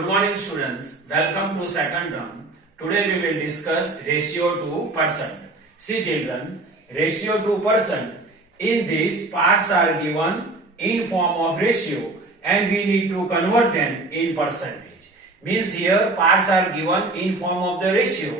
Good morning students, welcome to second term. Today we will discuss ratio to percent. See children, ratio to percent. In this parts are given in form of ratio and we need to convert them in percentage. Means here parts are given in form of the ratio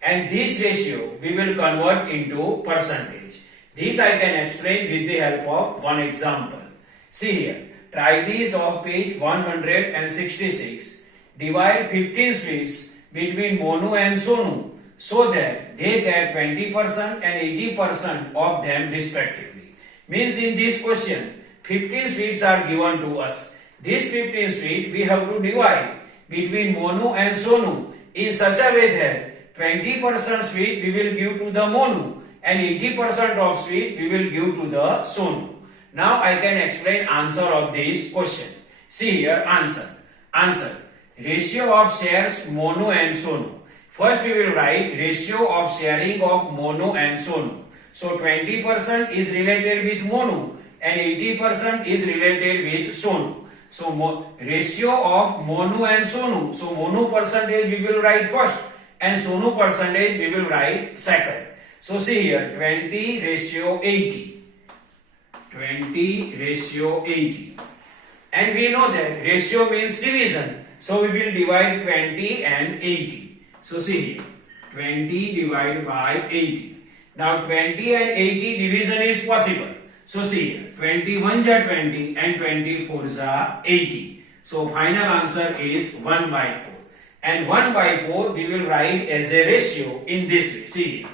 and this ratio we will convert into percentage. This I can explain with the help of one example. See here, try this of page 166. Divide 15 sweets between Monu and Sonu so that they get 20% and 80% of them respectively. Means in this question, 15 sweets are given to us. These 15 sweets we have to divide between Monu and Sonu in such a way that 20% sweet we will give to the Monu and 80% of sweet we will give to the Sonu. Now I can explain answer of this question. See here answer. Ratio of shares Monu and Sonu. First we will write ratio of sharing of Monu and Sonu. So 20% is related with Monu and 80% is related with Sonu. So ratio of Monu and Sonu. So Monu percentage we will write first and Sonu percentage we will write second. So see here 20 ratio 80. 20 ratio 80. And we know that ratio means division. So we will divide 20 and 80. So see here, 20 divided by 80. Now 20 and 80 division is possible. So see here, 21 ja 20 and 24 ja 80. So final answer is 1 by 4. And 1 by 4 we will write as a ratio in this way. See here,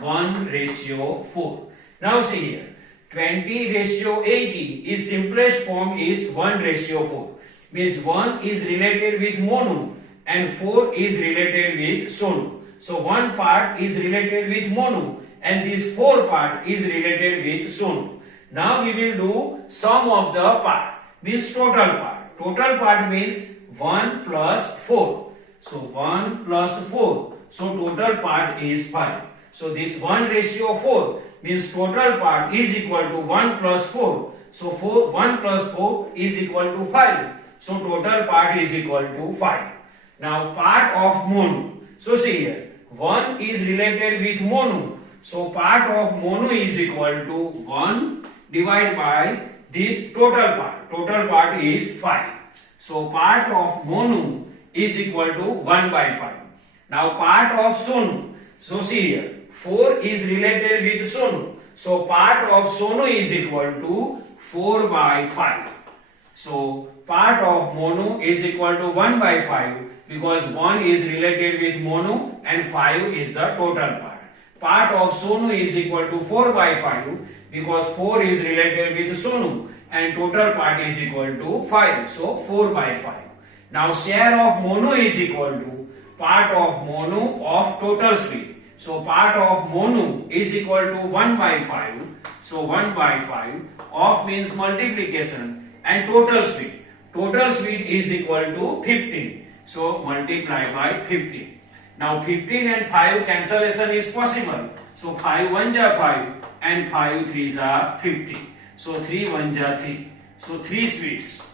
1 ratio 4. Now see here, 20 ratio 80 is simplest form is 1 ratio 4. Means 1 is related with Monu and 4 is related with Sonu. So one part is related with Monu and this 4 part is related with Sonu. Now we will do sum of the part, means total part. Total part means 1 plus 4. So 1 plus 4. So total part is 5. So this 1 ratio 4 means total part is equal to 1 plus 4. So 1 plus 4 is equal to 5. So total part is equal to 5. Now part of Monu. So see here, 1 is related with Monu. So part of Monu is equal to 1 divided by this total part. Total part is 5. So part of Monu is equal to 1 by 5. Now part of Sonu. So see here, 4 is related with Sonu. So part of Sonu is equal to 4 by 5. So part of Monu is equal to 1 by 5 because 1 is related with Monu and 5 is the total part. Part of Sonu is equal to 4 by 5 because 4 is related with Sonu and total part is equal to 5. So 4 by 5. Now share of Monu is equal to part of Monu of total sweet. So part of Monu is equal to 1 by 5. So 1 by 5 of means multiplication and total sweet. Total sweet is equal to 15. So multiply by 15. Now 15 and 5 cancellation is possible. So 5 1 ja 5 and 5 3 ja 15. So 3 1 ja 3. So 3 sweets.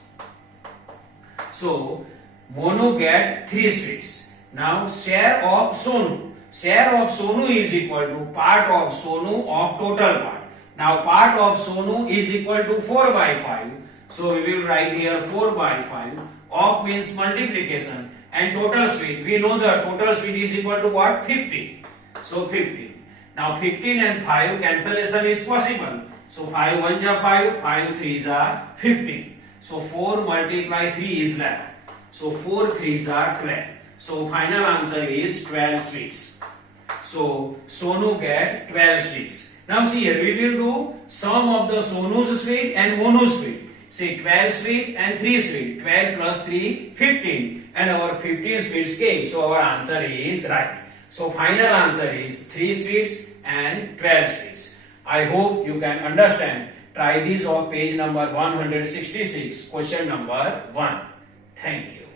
So Monu get 3 sweets. Now share of Sonu. Share of Sonu is equal to part of Sonu of total part. Now part of Sonu is equal to 4 by 5. So we will write here 4 by 5. Of means multiplication and total sweet. We know the total sweet is equal to what? 50. So 50. Now 15 and 5 cancellation is possible. So 5 1 ja 5, 5 3 ja 15. So 4 multiply 3 is left. So 4 3 are 12. So final answer is 12 sweets. So Sonu get 12 sweets. Now see here, we will do sum of the Sonu's sweet and Monu's sweet. See 12 sweet and 3 sweet. 12 plus 3, 15. And our 15 sweets came. So our answer is right. So final answer is 3 sweets and 12 sweets. I hope you can understand. Try this on page number 166, question number 1. Thank you.